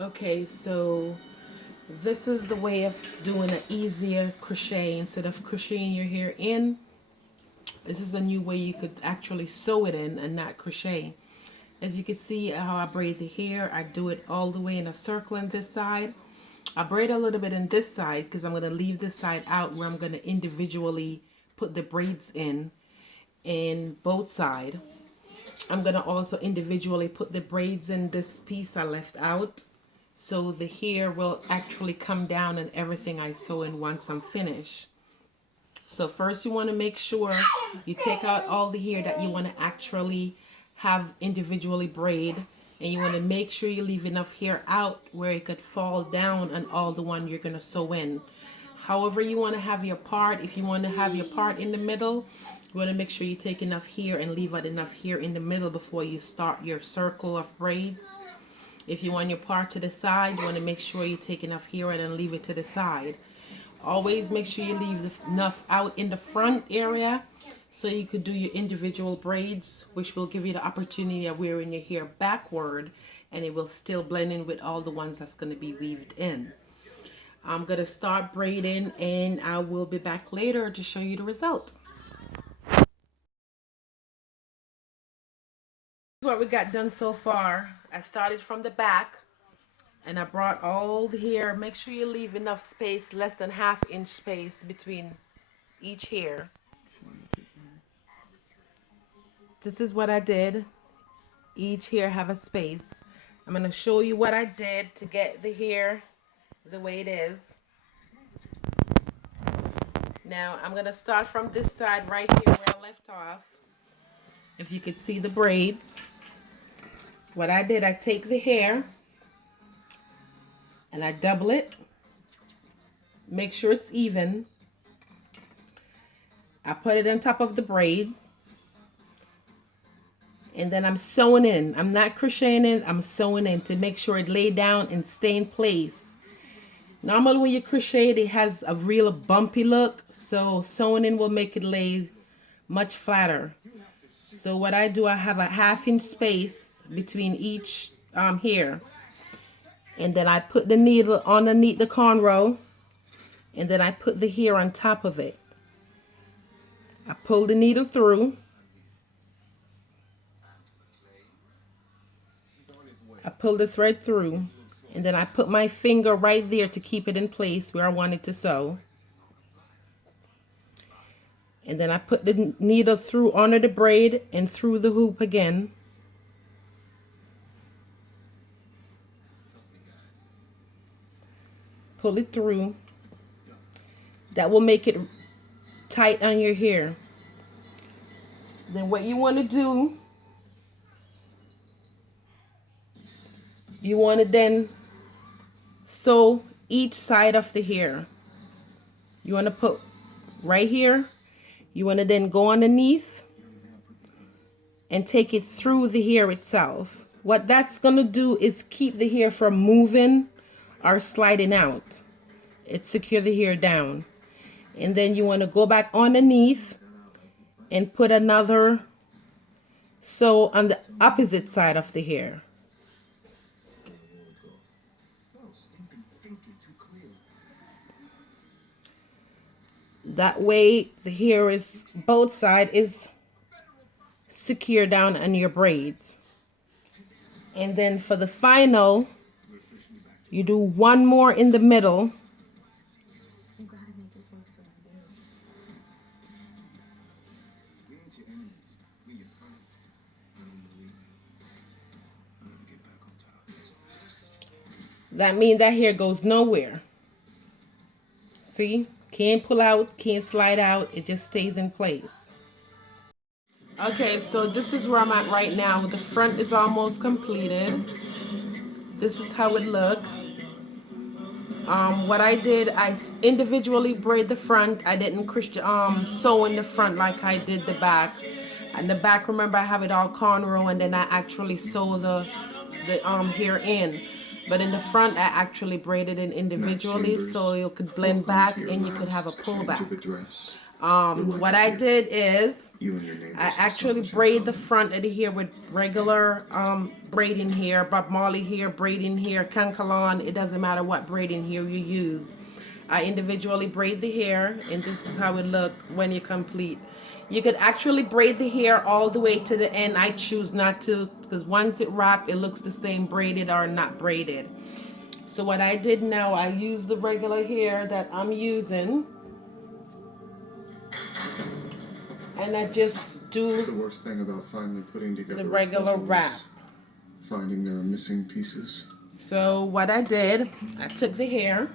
Okay, so this is the way of doing an easier crochet. Instead of crocheting your hair in, this is a new way you could actually sew it in and not crochet. As you can see how I braid the hair, I do it all the way in a circle on this side. I braid a little bit in this side because I'm going to leave this side out where I'm going to individually put the braids in both sides. I'm going to also individually put the braids in this piece I left out, so the hair will actually come down and everything I sew in once I'm finished. So first you want to make sure you take out all the hair that you want to actually have individually braid, and you want to make sure you leave enough hair out where it could fall down on all the one you're going to sew in. However you want to have your part, if you want to have your part in the middle, you want to make sure you take enough hair and leave out enough hair in the middle before you start your circle of braids. If you want your part to the side, you want to make sure you take enough hair and leave it to the side. Always make sure you leave enough out in the front area so you could do your individual braids, which will give you the opportunity of wearing your hair backward, and it will still blend in with all the ones that's going to be weaved in. I'm going to start braiding and I will be back later to show you the result. What we got done so far. I started from the back and I brought all the hair. Make sure you leave enough space, less than ½ inch space between each hair. This is what I did. Each hair have a space. I'm going to show you what I did to get the hair the way it is. Now I'm going to start from this side right here where I left off. If you could see the braids. What I did, I take the hair and I double it. Make sure it's even. I put it on top of the braid. And then I'm sewing in. I'm not crocheting in, I'm sewing in to make sure it lay down and stay in place. Normally when you crochet it has a real bumpy look, so sewing in will make it lay much flatter. So what I do, I have a ½ inch space between each hair. And then I put the needle underneath the cornrow, and then I put the hair on top of it. I pull the needle through. I pull the thread through, and then I put my finger right there to keep it in place where I want it to sew. And then I put the needle through under the braid and through the hoop again. Pull it through. That will make it tight on your hair. Then what you want to do, you want to then sew each side of the hair. You want to put right here. You want to then go underneath and take it through the hair itself. What that's going to do is keep the hair from moving or sliding out. It secure the hair down. And then you want to go back underneath and put another sew on the opposite side of the hair. That way the hair is, both sides is secure down on your braids. And then for the final, you do one more in the middle. That means that hair goes nowhere. See? Can't pull out, can't slide out. It just stays in place. Okay, so this is where I'm at right now. The front is almost completed. This is how it looks. What I did, I individually braid the front. I didn't sew in the front like I did the back. And the back, remember, I have it all cornrow, and then I actually sew the hair in. But in the front, I actually braided it individually so it could blend back and you could have a pullback. What I did is I actually braid the front of the hair with regular braiding hair, Bob Marley hair, braiding hair, Kankalon. It doesn't matter what braiding hair you use. I individually braid the hair, and this is how it looks when you complete. You could actually braid the hair all the way to the end. I choose not to, because once it wraps, it looks the same braided or not braided. So what I did now, I use the regular hair that I'm using, and I just do the worst thing about finally putting together the regular wrap. Finding there are missing pieces. So what I did, I took the hair,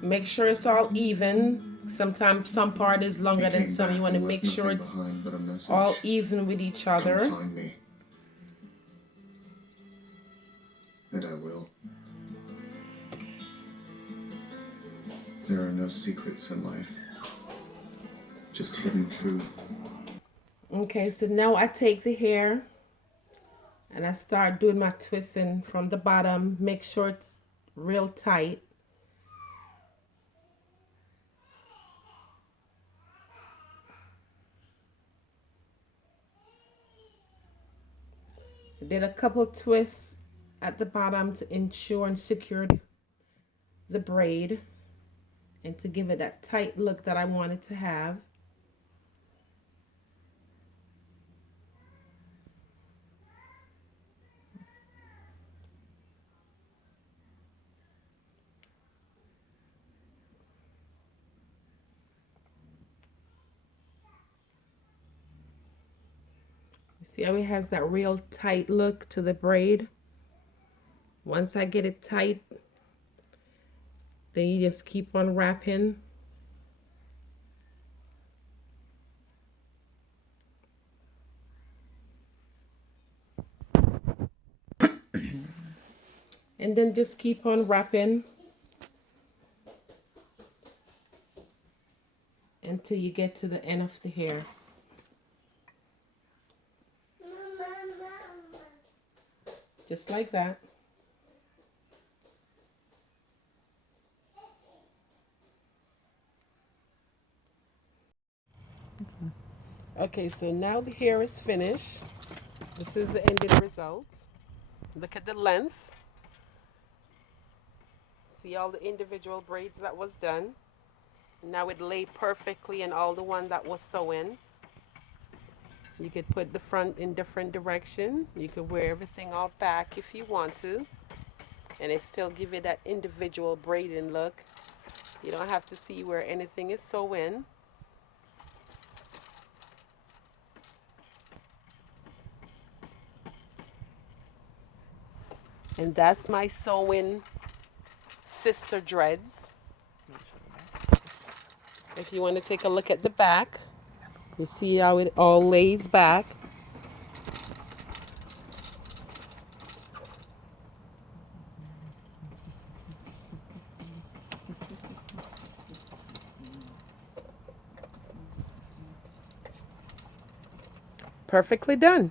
make sure it's all even. Sometimes some part is longer than some. You want to make sure it's all even with each other. Come find me. And I will. There are no secrets in life. Just hidden truth. Okay, so now I take the hair and I start doing my twisting from the bottom. Make sure it's real tight. I did a couple twists at the bottom to ensure and secure the braid and to give it that tight look that I wanted to have. See how it has that real tight look to the braid? Once I get it tight, then you just keep on wrapping. And then just keep on wrapping until you get to the end of the hair. Just like that. Okay, so now the hair is finished. This is the ended result. Look at the length. See all the individual braids that was done. Now it laid perfectly in all the one that was sewn. You could put the front in different direction. You could wear everything all back if you want to. And it still give you that individual braiding look. You don't have to see where anything is sewn. And that's my sewing sister dreads. If you want to take a look at the back, you see how it all lays back. Perfectly done.